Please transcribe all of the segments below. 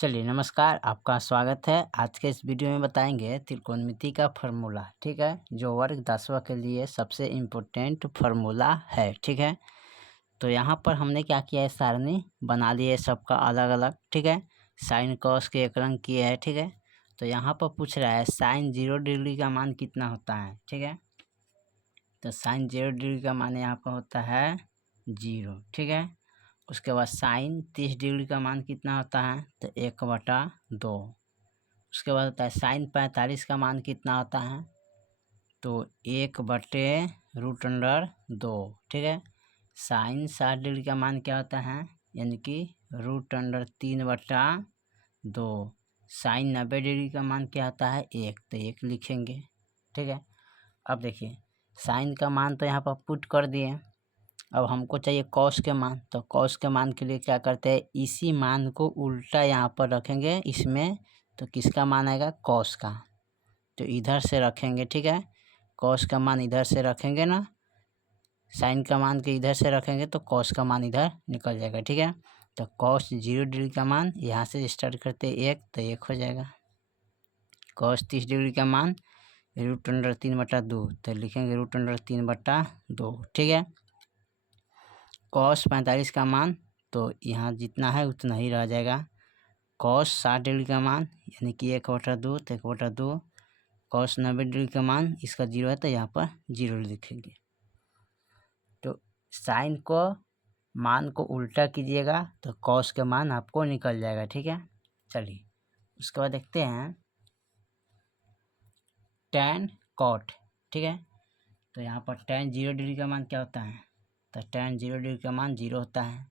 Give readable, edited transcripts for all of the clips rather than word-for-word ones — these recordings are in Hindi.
चलिए नमस्कार, आपका स्वागत है। आज के इस वीडियो में बताएंगे त्रिकोणमिति का फार्मूला, ठीक है, जो वर्ग 10वां के लिए सबसे इम्पोर्टेंट फार्मूला है, ठीक है। तो यहाँ पर हमने क्या किया है, सारणी बना ली है सबका अलग अलग, ठीक है। साइन कॉस के एक रंग किए हैं, ठीक है। तो यहाँ पर पूछ रहा है साइन 0 डिग्री का मान कितना होता है, ठीक है। तो साइन 0 डिग्री का मान यहाँ पर होता है 0, ठीक है। उसके बाद साइन 30 डिग्री का मान कितना होता है, तो 1/2। उसके बाद होता है साइन 45 का मान कितना होता है, तो 1/√2, ठीक है। साइन 60 डिग्री का मान क्या होता है, यानी कि √3/2। साइन 90 डिग्री का मान क्या होता है, 1, तो 1 लिखेंगे, ठीक है। अब देखिए साइन का मान तो यहाँ पर पुट कर दिए। अब हमको चाहिए कॉस के मान, तो कॉस के मान के लिए क्या करते हैं, इसी मान को उल्टा यहाँ पर रखेंगे इसमें, तो किसका मान आएगा, कॉस का। तो इधर से रखेंगे, ठीक है। कॉस का मान इधर से रखेंगे ना, साइन का मान के इधर से रखेंगे तो कॉस का मान इधर निकल जाएगा, ठीक है। तो कॉस 0 डिग्री का मान यहाँ से स्टार्ट करते 1, तो 1 हो जाएगा। कॉस 30 डिग्री का मान √3/2, तो लिखेंगे √3/2, ठीक है। कॉस 45 का मान तो यहाँ जितना है उतना ही रह जाएगा। कॉस 60 डिग्री का मान यानी कि 1/2, तो 1/2। कॉस 90 डिग्री का मान इसका 0 है, तो यहाँ पर 0 लिखेंगे। तो साइन को मान को उल्टा कीजिएगा तो कॉस का मान आपको निकल जाएगा, ठीक है। चलिए उसके बाद देखते हैं tan कॉट, ठीक है। तो यहाँ पर tan 0 डिग्री का मान क्या होता है, तो tan 0 डिग्री का मान 0 होता है।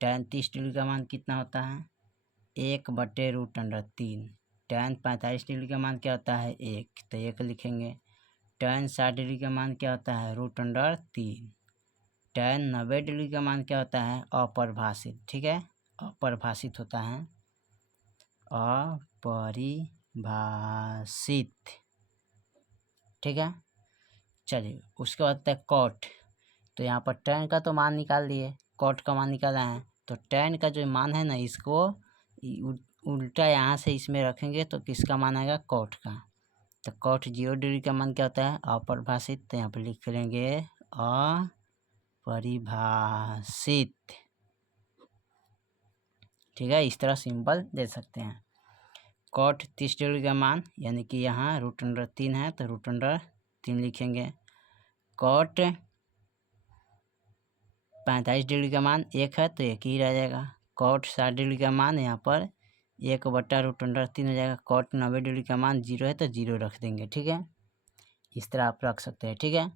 tan 30 डिग्री का मान कितना होता है, 1/√3। tan 45 डिग्री का मान क्या होता है, 1, तो 1 लिखेंगे। tan 60 डिग्री का मान क्या होता है, √3। tan 90 डिग्री का मान क्या होता है, अपरिभाषित, ठीक है, अपरिभाषित होता है, अपरिभाषित, ठीक है। चलिए उसके बाद है कॉट। तो यहाँ पर tan का तो मान निकाल दिए, कॉट का मान निकाला है। तो tan का जो मान है ना, इसको उल्टा यहाँ से इसमें रखेंगे तो किसका मान आएगा, कॉट का। तो कॉट 0 डिग्री का मान क्या होता है, अपरिभाषित, तो यहाँ पर लिख लेंगे अपरिभाषित, ठीक है। इस तरह सिंबल दे सकते हैं। कॉट 30 डिग्री का मान यानी कि यहाँ √3 है, तो √3 लिखेंगे। कॉट 45 डिग्री का मान 1 है, तो 1 ही रह जाएगा। कॉट 60 डिग्री का मान यहाँ पर 1/√3 हो जाएगा। कॉट 90 डिग्री का मान 0 है, तो 0 रख देंगे, ठीक है। इस तरह आप रख सकते हैं, ठीक है।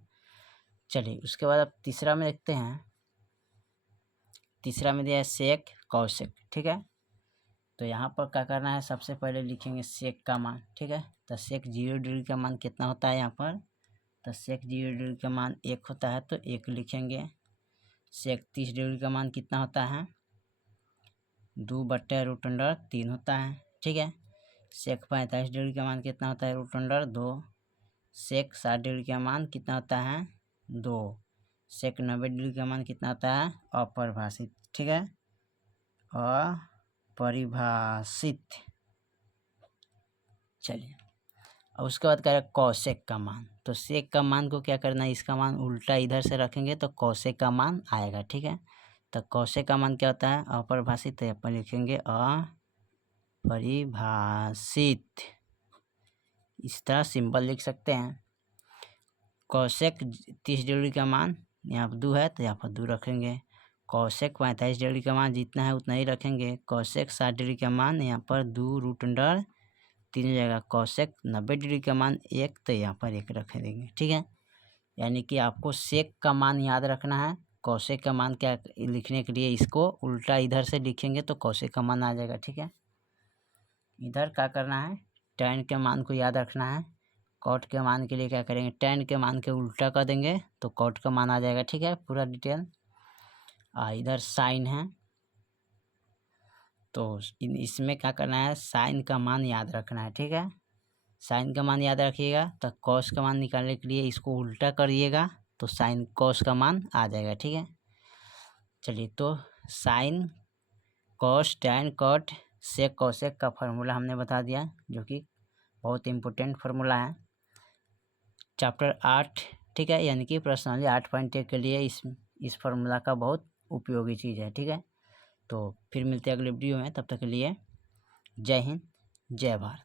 चलिए उसके बाद अब तीसरा में देखते हैं। तीसरा में दिया है सेक कौशिक, ठीक है। तो यहाँ पर क्या करना है, सबसे पहले लिखेंगे सेक का मान, ठीक है। तो सेक 0 डिग्री का मान कितना होता है यहाँ पर, तो सेक 0 डिग्री का मान 1 होता है, तो 1 लिखेंगे। सेक 30 डिग्री का मान कितना होता है, 2/√3 होता है, ठीक है। सेक 45 डिग्री का मान कितना होता है, √2। सेक 60 डिग्री का मान कितना होता है, 2। सेक 90 डिग्री का मान कितना होता है, अपरिभाषित, ठीक है, अपरिभाषित। चलिए अब उसके बाद कह रहे कौशिक का मान। तो सेक का मान को क्या करना है, इसका मान उल्टा इधर से रखेंगे तो कौशिक का मान आएगा, ठीक है। तो कौशिक का मान क्या होता है, अपरिभाषित, तो अपन लिखेंगे अपरिभाषित। इस तरह सिंबल लिख सकते हैं। कौशिक 30 डिग्री का मान यहाँ पर 2 है, तो यहाँ पर 2 रखेंगे। कौशिक 45 डिग्री का मान जितना है उतना ही रखेंगे। कौशिक 60 डिग्री का मान यहाँ पर 2√3 हो जाएगा। कौशिक 90 डिग्री का मान 1, तो यहाँ पर 1 रख देंगे, ठीक है। यानी कि आपको सेक का मान याद रखना है। कौशिक का मान क्या लिखने के लिए इसको उल्टा इधर से लिखेंगे तो कौशिक का मान आ जाएगा, ठीक है। इधर क्या करना है, tan के मान को याद रखना है। कॉट के मान के लिए क्या करेंगे, tan के मान के उल्टा कर देंगे तो कॉट का मान आ जाएगा, ठीक है, पूरा डिटेल। इधर साइन है, तो इसमें क्या करना है, साइन का मान याद रखना है, ठीक है। साइन का मान याद रखिएगा, तो कॉस का मान निकालने के लिए इसको उल्टा करिएगा तो साइन कॉस का मान आ जाएगा, ठीक है। चलिए तो sine cos tan cot sec cosec का फार्मूला हमने बता दिया, जो कि बहुत इम्पोर्टेंट फार्मूला है चैप्टर 8, ठीक है, यानी कि पर्सनली 8.1 के लिए इस फार्मूला का बहुत उपयोगी चीज़ है, ठीक है। तो फिर मिलते हैं अगले वीडियो में, तब तक के लिए जय हिंद जय भारत।